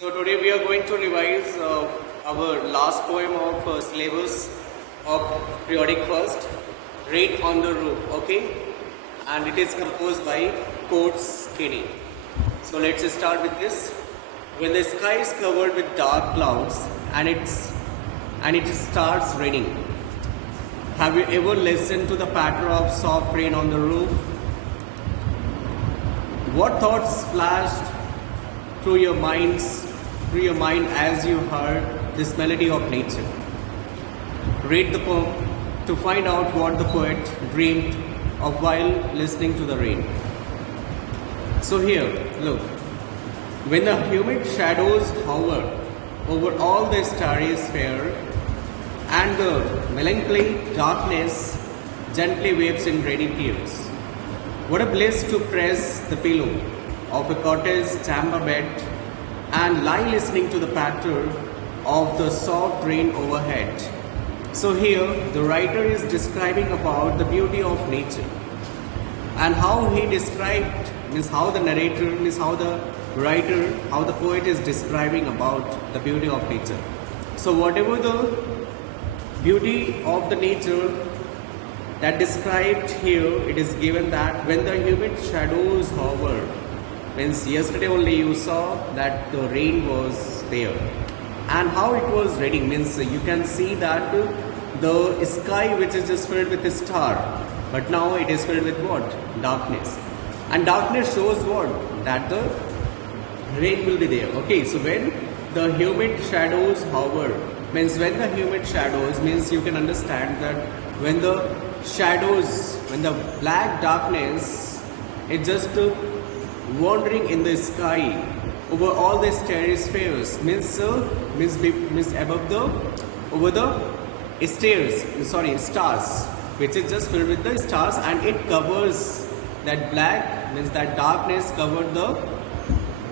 So today we are going to revise our last poem of syllabus of periodic first, Rain on the Roof, okay? And it is composed by Coates Kinney. So let's start with this. When the sky is covered with dark clouds and it starts raining, have you ever listened to the patter of soft rain on the roof? What thoughts flashed through your mind as you heard this melody of nature? Read the poem to find out what the poet dreamed of while listening to the rain. So here, look. When the humid shadows hover over all the starry sphere and the melancholy darkness gently waves in rainy tears, what a bliss to press the pillow of a cottage chamber bed and lie listening to the patter of the soft rain overhead. So here the writer is describing about the beauty of nature and how he described means how the narrator means how the writer how the poet is describing about the beauty of nature. So whatever the beauty of the nature that described here, it is given that when the humid shadows hover, means yesterday only you saw that the rain was there and how it was raining, means you can see that the sky which is just filled with a star, but now it is filled with what? Darkness. And darkness shows what? That the rain will be there. Okay, so when the humid shadows hover, means when the humid shadows, means you can understand that when the shadows, when the black darkness is just wandering in the sky over all the starry spheres, means above the over the stars, which is just filled with the stars, and it covers that black, means that darkness covered the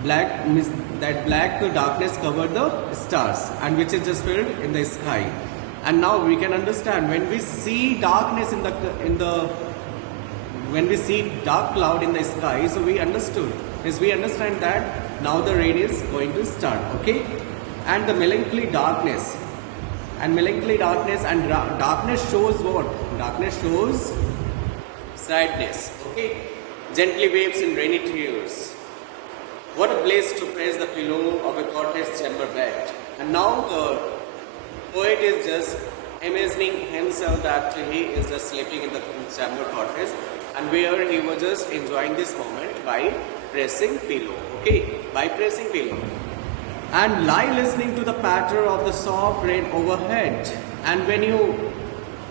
black, means that black darkness covered the stars, and which is just filled in the sky. And now we can understand when we see darkness when we see dark cloud in the sky, so we understand that now the rain is going to start. Okay, and the melancholy darkness and darkness shows what? Darkness shows sadness. Okay, gently waves in rainy tears. What a bliss to press the pillow of a cottage chamber bed. And now the poet is just imagining himself that he is just sleeping in the chamber cottage, and where he was just enjoying this moment by pressing pillow. Okay, by pressing pillow. And lie listening to the patter of the soft rain overhead. And when you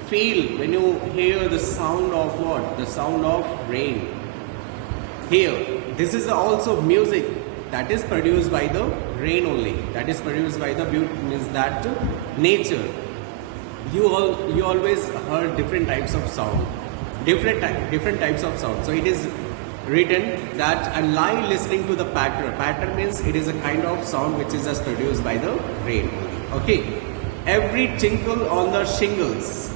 hear the sound of what? The sound of rain. Here, this is also music that is produced by the rain only. That is produced by the beauty, means that nature. You always heard different types of sound, different types of sound. So it is written that and lie listening to the patter. Patter means it is a kind of sound which is just produced by the rain. Okay. Every tinkle on the shingles,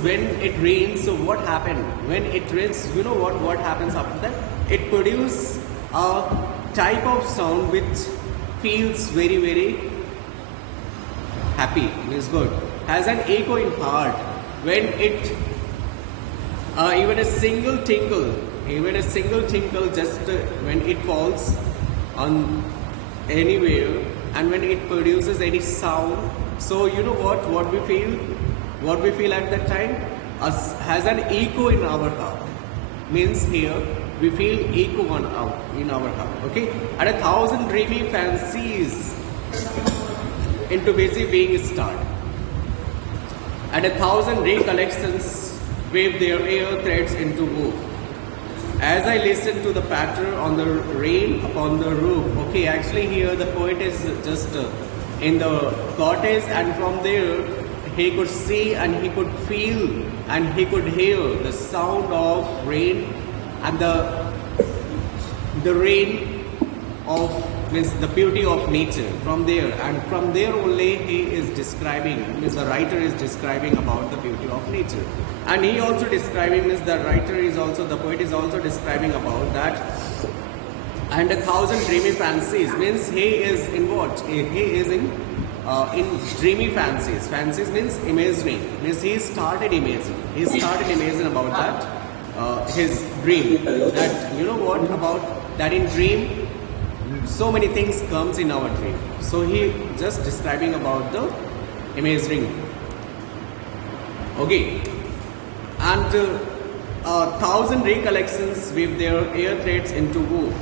when it rains. So what happened when it rains? You know what happens after that? It produces a type of sound which feels very, very happy, means good, has an echo in heart. When it even a single tinkle just when it falls on anywhere, and when it produces any sound, so you know what we feel at that time has an echo in our heart, means here we feel echo in our heart. Okay, and 1,000 dreamy fancies into busy being starred, and 1,000 recollections wave their air threads into woof. As I listen to the patter on the rain upon the roof. Okay, actually here the poet is just in the cottage, and from there he could see and he could feel and he could hear the sound of rain, and the rain of means the beauty of nature from there, and from there only he is describing, means the writer is describing about the beauty of nature. And he also describing, means the poet is also describing about that and 1,000 dreamy fancies means he is in what? He is in dreamy fancies. Fancies means imagining. Means he started imagining. He started imagining about that his dream. That you know what about that in dream. So many things comes in our dream. So he just describing about the imagining. Okay, and 1,000 recollections with their ear threads into woof.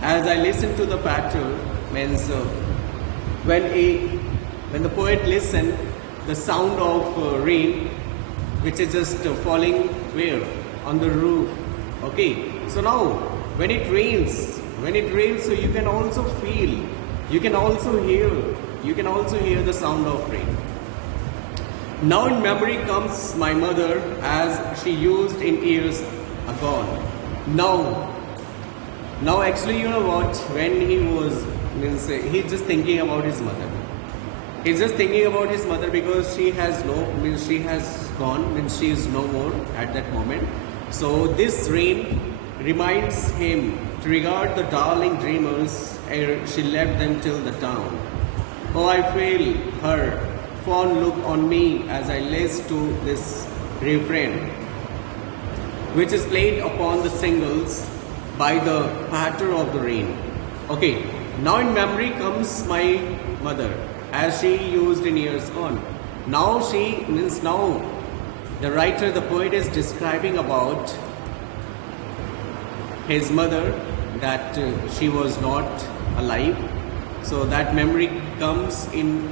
As I listen to the patter, means when the poet listen, the sound of rain, which is just falling where on the roof. Okay, so now when it rains, so you can also feel, you can also hear the sound of rain. Now in memory comes my mother as she used in years agone. Now actually you know what, when he was, means he's just thinking about his mother. He's just thinking about his mother because she has gone, means she is no more at that moment. So this rain reminds him to regard the darling dreamers ere she left them till the dawn. Oh, I feel her fond look on me as I listen to this refrain, which is played upon the shingles by the patter of the rain. Okay, now in memory comes my mother as she used in years gone. Now the writer, the poet is describing about his mother, that she was not alive. So that memory comes in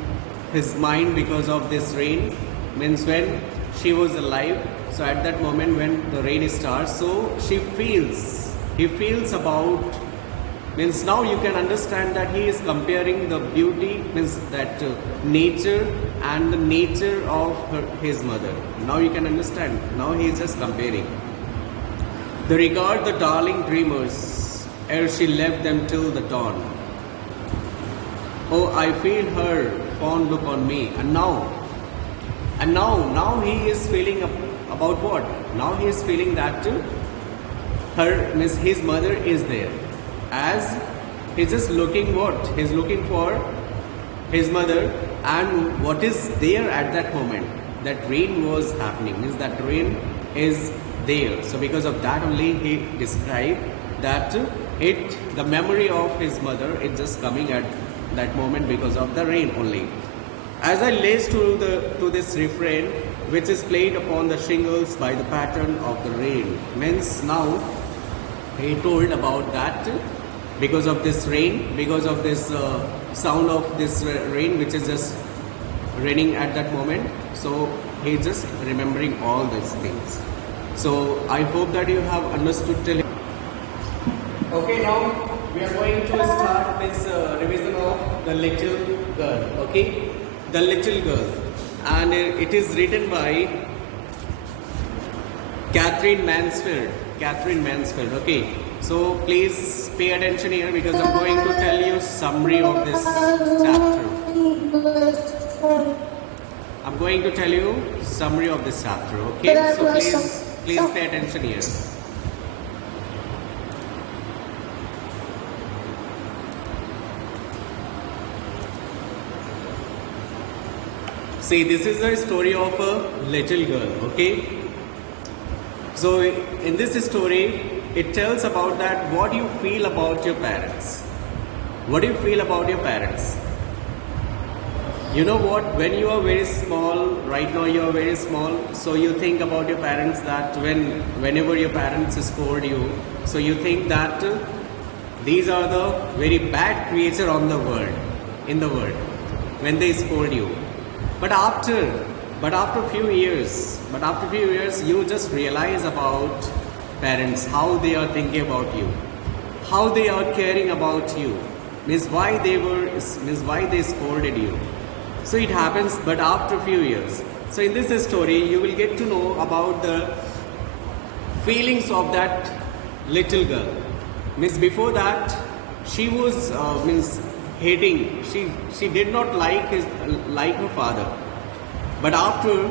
his mind because of this rain, means when she was alive. So at that moment when the rain starts, so he feels about, means now you can understand that he is comparing the beauty, means that nature and the nature of his mother. Now you can understand, now he is just comparing. The regard the darling dreamers ere she left them till the dawn. Oh, I feel her fond look on me. And now he is feeling about what? Now he is feeling that her, means his mother is there. As he's just looking what? He's looking for his mother, and what is there at that moment? That rain was happening, means that rain is there. So because of that only he described that the memory of his mother is just coming at that moment because of the rain only. As I laced to this refrain, which is played upon the shingles by the pattern of the rain, means now he told about that because of this rain, because of this sound of this rain which is just raining at that moment. So he just remembering all these things. So I hope that you have understood till. Okay, now we are going to start this revision of The Little Girl. Okay, The Little Girl, and it is written by Catherine Mansfield. Okay, so please pay attention here because I'm going to tell you summary of this chapter. I'm going to tell you summary of this chapter. Okay, so please pay attention here. See, this is the story of a little girl. Okay, so in this story it tells about that what you feel about your parents. What do you feel about your parents? You know what, when you are very small, right now you are very small, so you think about your parents that whenever your parents scold you, so you think that these are the very bad creature in the world when they scold you. But after few years, you just realize about parents, how they are thinking about you, how they are caring about you, means why they scolded you. So it happens, but after few years. So in this story, you will get to know about the feelings of that little girl. Means before that, she was hating. She did not like her father. But after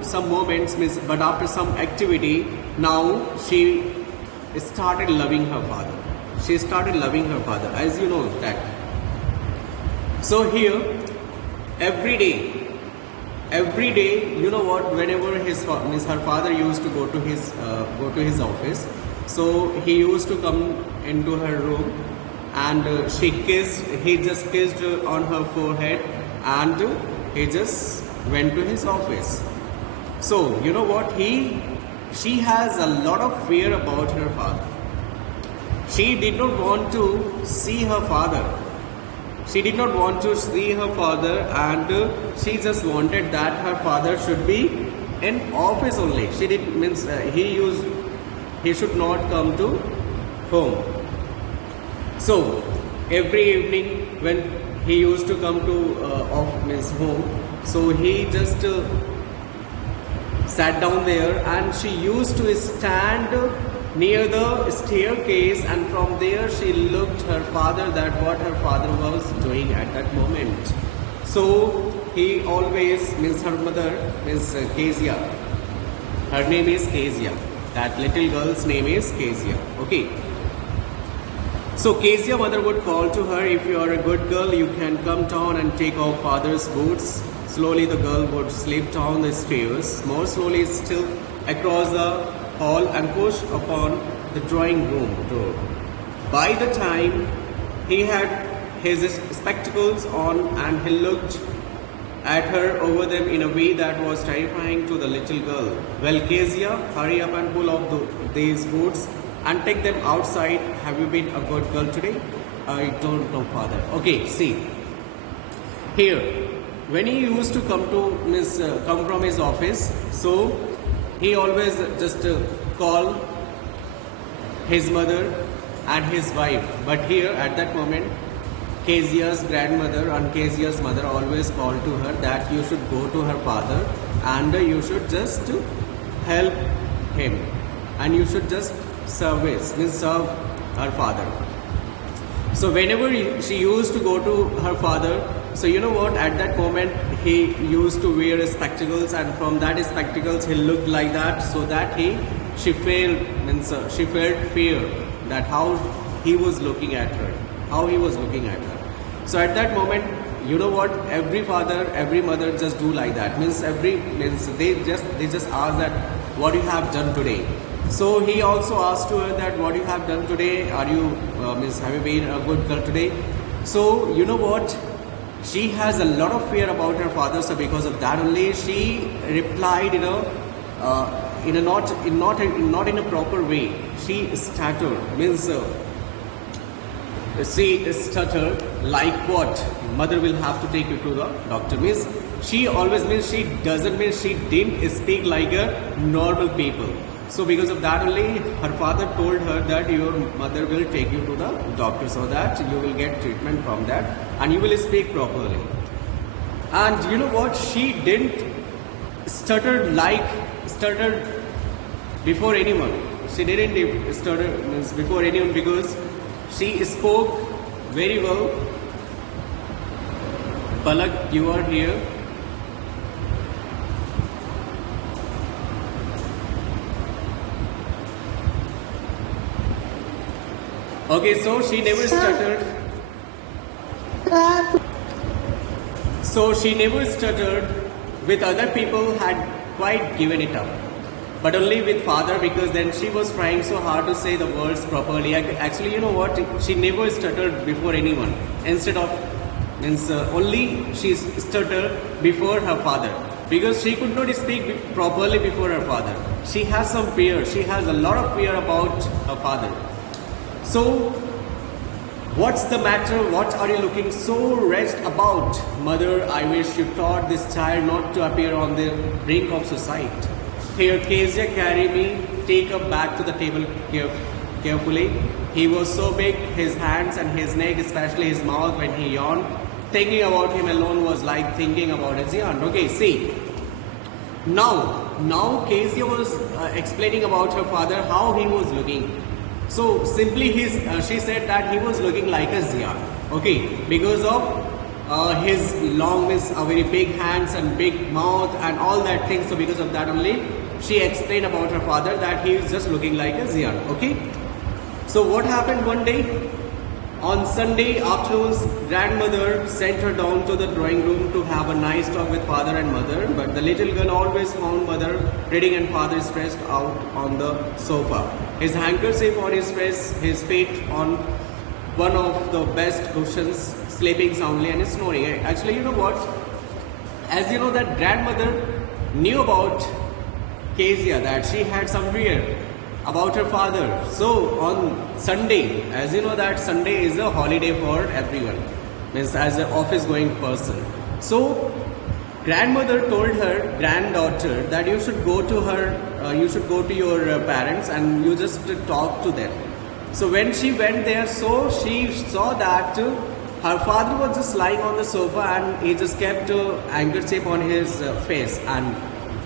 some moments, but after some activity, now she started loving her father. She started loving her father, as you know that. So here, every day, you know what? Whenever her father used to go to his office, so he used to come into her room, and he just kissed her on her forehead, and he just went to his office. So you know what? She has a lot of fear about her father. She did not want to see her father. She did not want to see her father, and she just wanted that her father should be in office only. She did means he should not come to home. So every evening when he used to come to home, so he just sat down there, and she used to stand near the staircase, and from there she looked her father, that what her father was doing at that moment. So he always her mother Kezia. Her name is Kezia. That little girl's name is Kezia. Okay. So Kezia mother would call to her, if you are a good girl, you can come down and take off father's boots. Slowly the girl would slip down the stairs, more slowly still across the hall, and push upon the drawing room door. By the time he had his spectacles on, and he looked at her over them in a way that was terrifying to the little girl. Well, Kezia, hurry up and pull off these boots and take them outside. Have you been a good girl today? I don't know, father. Okay, see. Here, when he used to come from his office, so he always just call his mother and his wife. But here, at that moment, Kezia's grandmother and Kezia's mother always called to her that you should go to her father, and you should just help him, and you should just serve her father. So whenever she used to go to her father, so you know what, at that moment he used to wear spectacles, and from that spectacles he looked like that, so that she felt fear that how he was looking at her, So at that moment, you know what, every father, every mother just do like that. They just ask that what you have done today. So he also asked to her that what you have done today. Are you have you been a good girl today? So you know what, she has a lot of fear about her father. So because of that only, she replied not in a proper way. She stuttered, she stuttered like what? Mother will have to take you to the doctor. She always she didn't speak like a normal people. So because of that only, her father told her that your mother will take you to the doctor, so that you will get treatment from that and you will speak properly. And you know what? She didn't stutter before anyone. She didn't stutter before anyone, because she spoke very well. Palak, you are here. Okay, so she never stuttered. So she never stuttered. With other people had quite given it up. But only with father, because then she was trying so hard to say the words properly. Actually, you know what? She never stuttered before anyone. Instead of, only she stuttered before her father. Because she could not speak properly before her father. She has some fear. She has a lot of fear about her father. So, what's the matter? What are you looking so wretched about? Mother, I wish you taught this child not to appear on the brink of suicide. Here, Kezia, carry me, take her back to the table carefully. He was so big, his hands and his neck, especially his mouth when he yawned. Thinking about him alone was like thinking about his yawn. Okay, see. Now Kezia was explaining about her father, how he was looking. So simply she said that he was looking like a Zian, okay, because of his long, very big hands and big mouth and all that thing. So because of that only, she explained about her father that he is just looking like a Zian, okay. So what happened one day? On Sunday afternoons, grandmother sent her down to the drawing room to have a nice talk with father and mother, but the little girl always found mother reading and father stretched out on the sofa. His handkerchief on his face, his feet on one of the best cushions, sleeping soundly and snoring. Actually, you know what? As you know that grandmother knew about Kezia, that she had some fear about her father. So on Sunday, as you know that Sunday is a holiday for everyone, means as an office going person. So grandmother told her granddaughter that you should go to your parents and you just talk to them. So when she went there, so she saw that her father was just lying on the sofa and he just kept a handkerchief on his face, and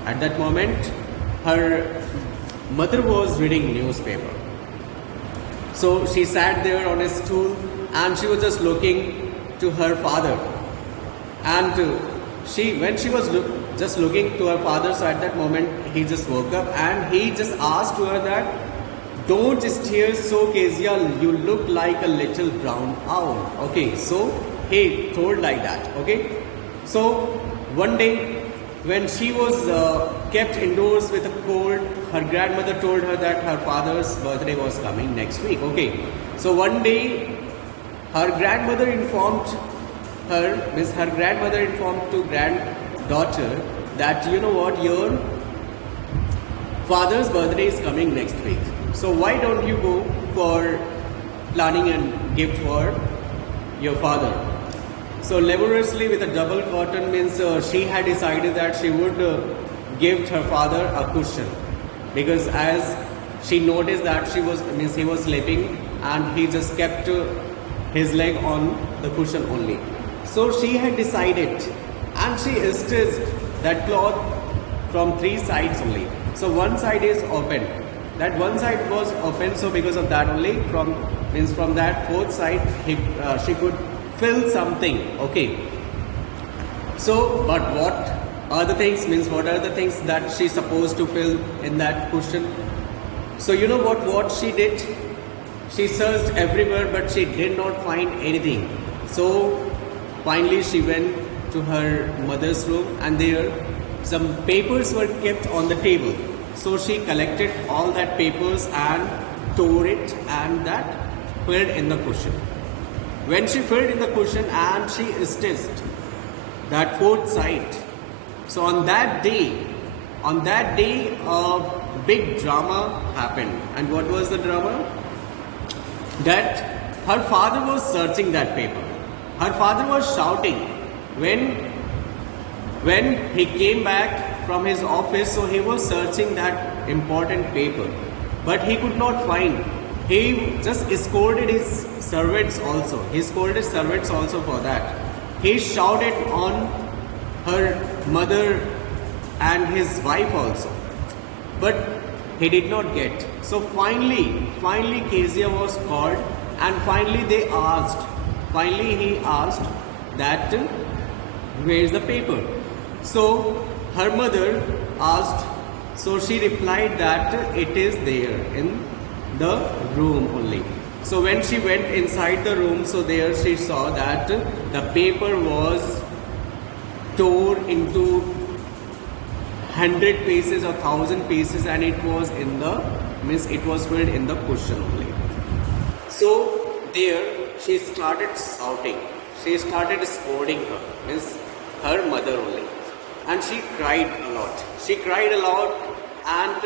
at that moment her mother was reading newspaper. So she sat there on a stool and she was just looking to her father. And when she was just looking to her father, so at that moment he just woke up and he just asked to her that, "Don't stare so, Kezia, you look like a little brown owl." Okay, so he told like that. Okay, so one day when she was kept indoors with a cold, her grandmother told her that her father's birthday was coming next week. Okay, so one day her grandmother informed to granddaughter that, you know what, your father's birthday is coming next week. So why don't you go for planning a gift for your father? So laboriously with a double cotton, means she had decided that she would give her father a cushion, because as she noticed that he was sleeping and he just kept his leg on the cushion only. So she had decided and she stitched that cloth from 3 sides only. So one side is open. That one side was open, so because of that only, from that fourth side she could fill something. Okay. So, but what are the things that she's supposed to fill in that cushion? So you know what she did? She searched everywhere, but she did not find anything. So finally she went to her mother's room and there some papers were kept on the table. So she collected all that papers and tore it and that filled in the cushion. When she filled in the cushion and she stitched that fourth side, so on that day a big drama happened. And what was the drama? That her father was searching that paper. Her father was shouting when he came back from his office, so he was searching that important paper, but he could not find. He just scolded his servants also. He scolded servants also for that. He shouted on her mother and his wife also, but he did not get. So finally Kezia was called, and finally he asked that where is the paper? So her mother asked, so she replied that it is there in the room only. So when she went inside the room, so there she saw that the paper was torn into 100 pieces or 1,000 pieces, and it was filled in the cushion only. So there she started shouting. She started scolding her mother only, and she cried a lot. And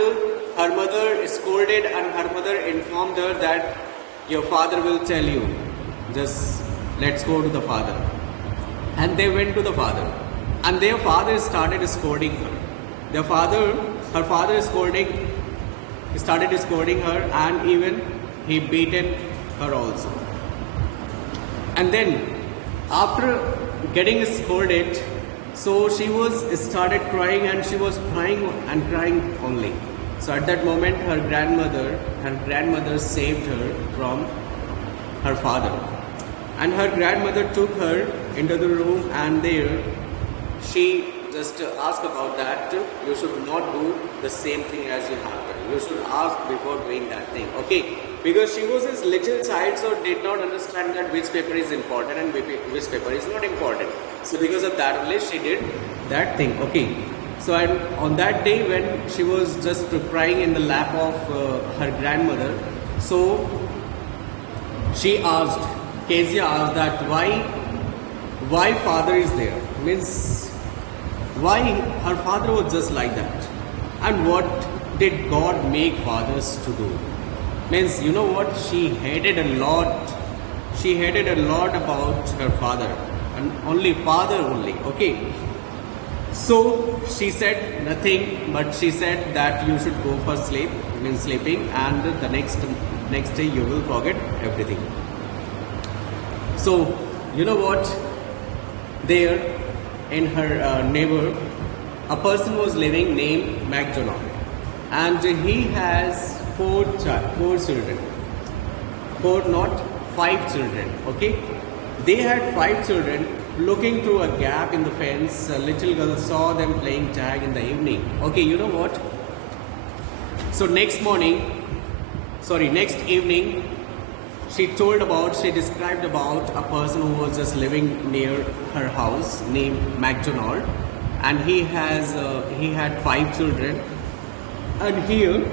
her mother scolded, and her mother informed her that your father will tell you. Just let's go to the father. And they went to the father, and their father started scolding her. Her father started scolding her, and even he beaten her also. And then after getting scolded, so she started crying, and she was crying and crying only. So at that moment her grandmother saved her from her father, and her grandmother took her into the room, and there she just asked about that you should not do the same thing as you have done. You should ask before doing that thing, okay? Because she was his little child, so did not understand that which paper is important and which paper is not important. So because of that only she did that thing, okay? So and on that day when she was just crying in the lap of her grandmother, so she asked, Kezia asked that why father is there? Means why her father was just like that? And what did God make fathers to do? Means, you know what? She hated a lot. She hated a lot about her father. And only father only. Okay. So she said nothing, but she said that you should go for sleep, means sleeping, and the next day you will forget everything. So you know what? There in her neighbor, a person was living named MacDonald, and he has four children, not 5 children. Okay, they had 5 children. Looking through a gap in the fence, a little girl saw them playing tag in the evening. Okay, you know what? So next evening, she described about a person who was just living near her house named MacDonald, and he had 5 children. And here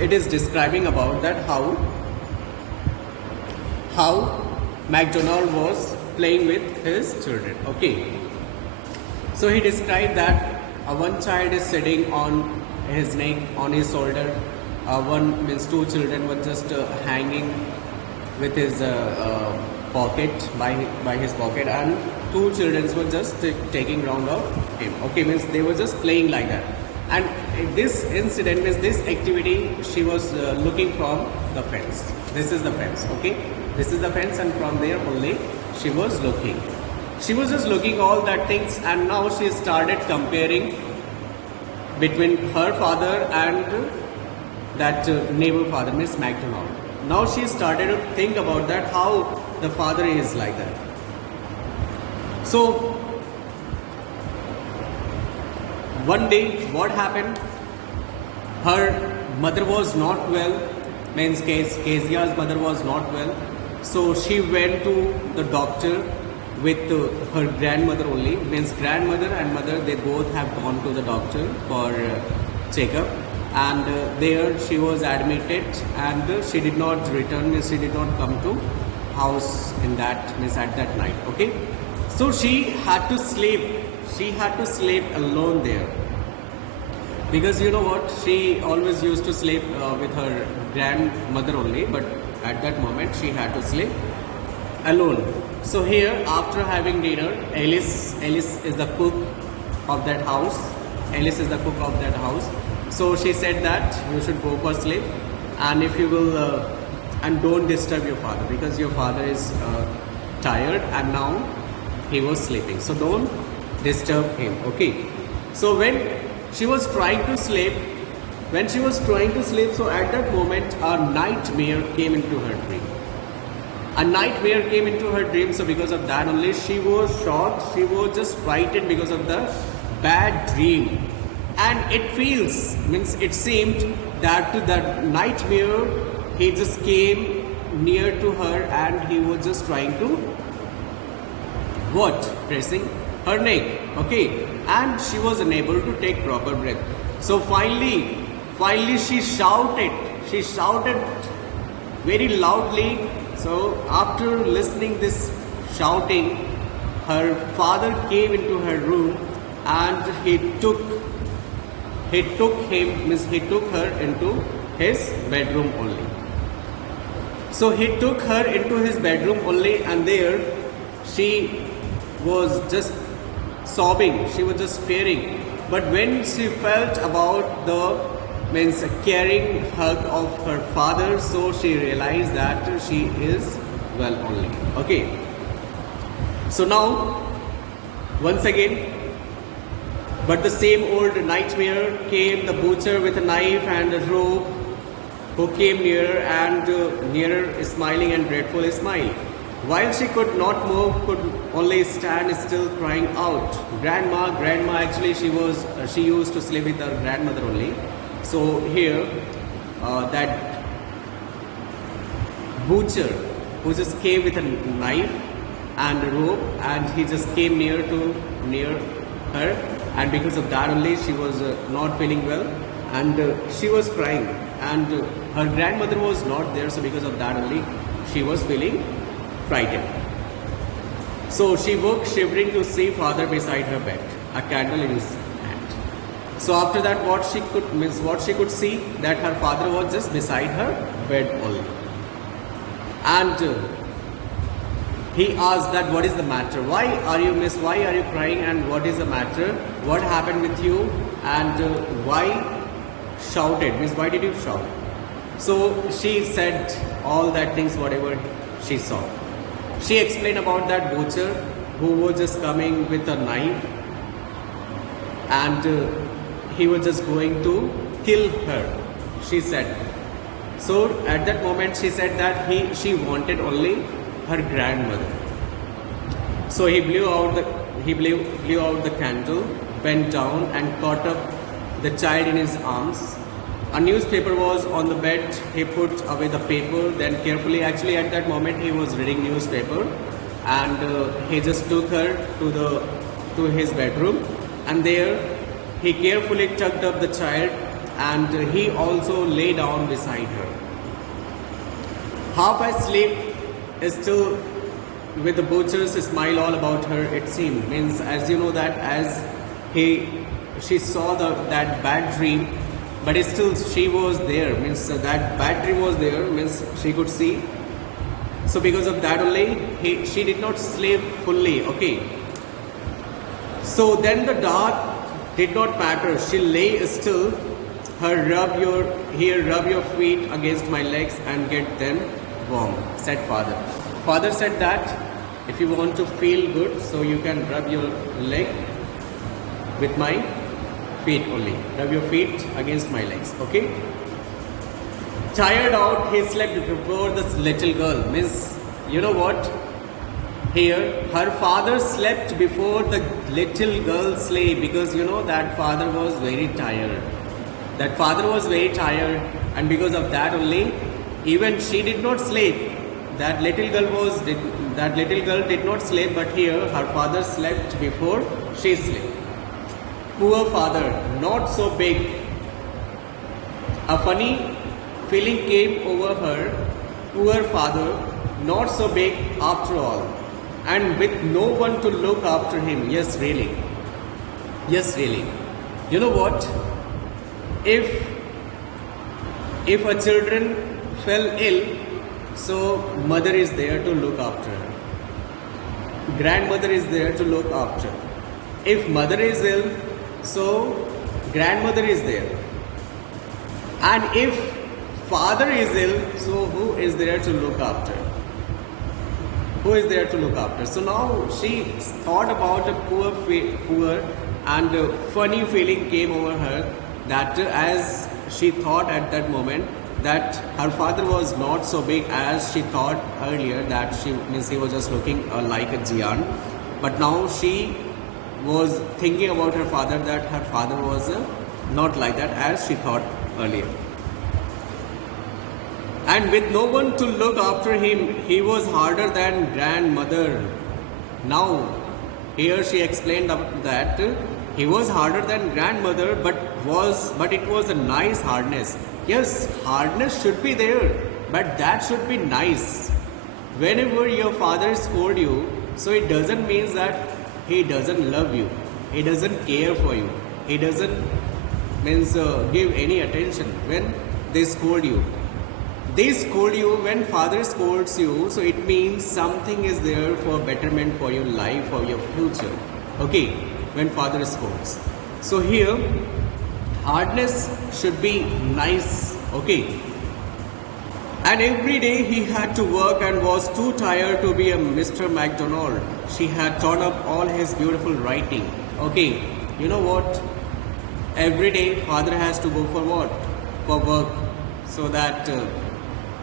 it is describing about that how MacDonald was playing with his children. Okay, so he described that one child is sitting on his neck, on his shoulder. One means 2 children were just hanging with his pocket by his pocket, and 2 children were just taking round of him. Okay, means they were just playing like that. And this incident means this activity she was looking from the fence. This is the fence. Okay, this is the fence, and from there only she was looking. She was just looking all that things, and now she started comparing between her father and that neighbor father, Miss MacDonald. Now she started to think about that, how the father is like that. So one day what happened, her mother was not well, means Kezia's mother was not well. So she went to the doctor with her grandmother only, means grandmother and mother, they both have gone to the doctor for checkup. And there she was admitted, and she did not return, means she did not come to house in that, means at that night. Okay, so she had to sleep alone there, because you know what, she always used to sleep with her grandmother only, but at that moment she had to sleep alone. So here, after having dinner, Alice is the cook of that house. So she said that you should go for sleep, and if you will, and don't disturb your father, because your father is tired and now he was sleeping. So don't disturb him. Okay. So when she was trying to sleep, so at that moment a nightmare came into her dream. So because of that only she was shocked. She was just frightened because of the bad dream. And it seemed that to the nightmare, he just came near to her and he was just trying to pressing her neck. Okay, and she was unable to take proper breath. So finally she shouted very loudly. So after listening this shouting, her father came into her room, and he took her into his bedroom only. So he took her into his bedroom only, and there she was just sobbing. She was just fearing. But when she felt about the caring hug of her father, so she realized that she is well only. Okay. So now, once again, but the same old nightmare came, the butcher with a knife and a rope, who came nearer and nearer, smiling and dreadful smile. While she could not move, could only stand still, crying out, "Grandma, grandma!" Actually, she used to sleep with her grandmother only. So here, that butcher who just came with a knife and a rope, and he just came near her, and because of that only she was not feeling well, and she was crying, and her grandmother was not there, so because of that only she was feeling frightened. So she woke shivering to see father beside her bed, a candle in his hand. So after that, what she could see, that her father was just beside her bed only. And he asked that, what is the matter? Why are you crying, and what is the matter? What happened with you? And why shouted? Why did you shout? So she said all that things, whatever she saw. She explained about that butcher who was just coming with a knife, and he was just going to kill her, she said. So at that moment she said that she wanted only her grandmother. So he blew out the candle, bent down and caught up the child in his arms. A newspaper was on the bed. He put away the paper, then carefully, actually at that moment he was reading newspaper, and he just took her to his bedroom, and there he carefully tucked up the child, and he also lay down beside her. Half asleep, still with the butcher's smile all about her, it seemed. Means, as you know that as she saw that bad dream, but still she was there. Means that bad dream was there. Means she could see. So because of that only, she did not sleep fully. Okay. So then the dark did not matter. She lay still. Rub your feet against my legs and get them warm, said father. Father said that if you want to feel good, so you can rub your leg with my feet only. Rub your feet against my legs, okay? Tired out, he slept before this little girl. Means, you know what? Here, her father slept before the little girl slept, because you know that father was very tired. That father was very tired, and because of that only, even she did not sleep. That little girl did not sleep, but here her father slept before she slept. Poor father, not so big. A funny feeling came over her. Poor father, not so big after all, and with no one to look after him. Yes, really. Yes, really. You know what? If a children fell ill, so mother is there to look after her. Grandmother is there to look after. If mother is ill, so grandmother is there. And if father is ill, so who is there to look after? Who is there to look after? So now she thought about a poor and funny feeling came over her, that as she thought at that moment that her father was not so big as she thought earlier, that he was just looking like a giant. But now she was thinking about her father, that her father was not like that as she thought earlier. And with no one to look after him, he was harder than grandmother. Now, here she explained that he was harder than grandmother, but it was a nice hardness. Yes, hardness should be there, but that should be nice. Whenever your father scold you, so it doesn't mean that he doesn't love you, he doesn't care for you, he doesn't give any attention when they scold you. They scold you when father scolds you, so it means something is there for betterment for your life, for your future. Okay, when father scolds. So here, hardness should be nice. Okay. And every day he had to work and was too tired to be a Mr. McDonald. She had torn up all his beautiful writing. Okay, you know what? Every day father has to go for what? For work, so that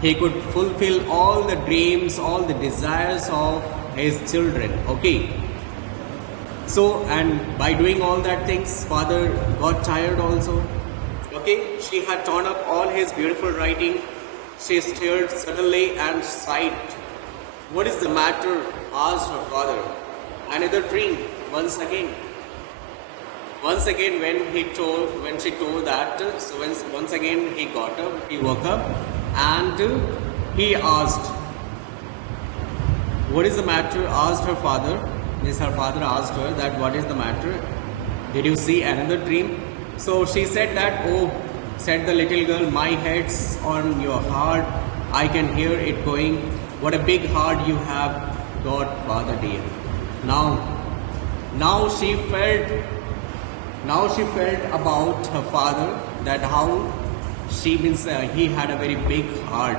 he could fulfill all the dreams, all the desires of his children. Okay. So, and by doing all that things, father got tired also. Okay, she had torn up all his beautiful writing. She stared suddenly and sighed. What is the matter? Asked her father. Another dream, once again. Once again, when she told that, so once again he got up, he woke up, and he asked, "What is the matter?" Asked her father. Means her father asked her that, "What is the matter? Did you see another dream?" So she said that, "Oh," said the little girl, "my head's on your heart. I can hear it going. What a big heart you have got, father dear." Now, now she felt about her father, that how she means he had a very big heart.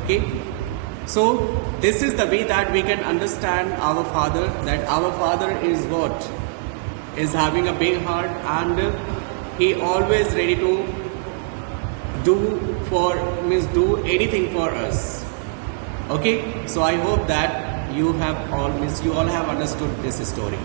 Okay, so this is the way that we can understand our father, that our father is what is having a big heart, and he always ready to do anything for us. Okay, so I hope that you all have understood this story.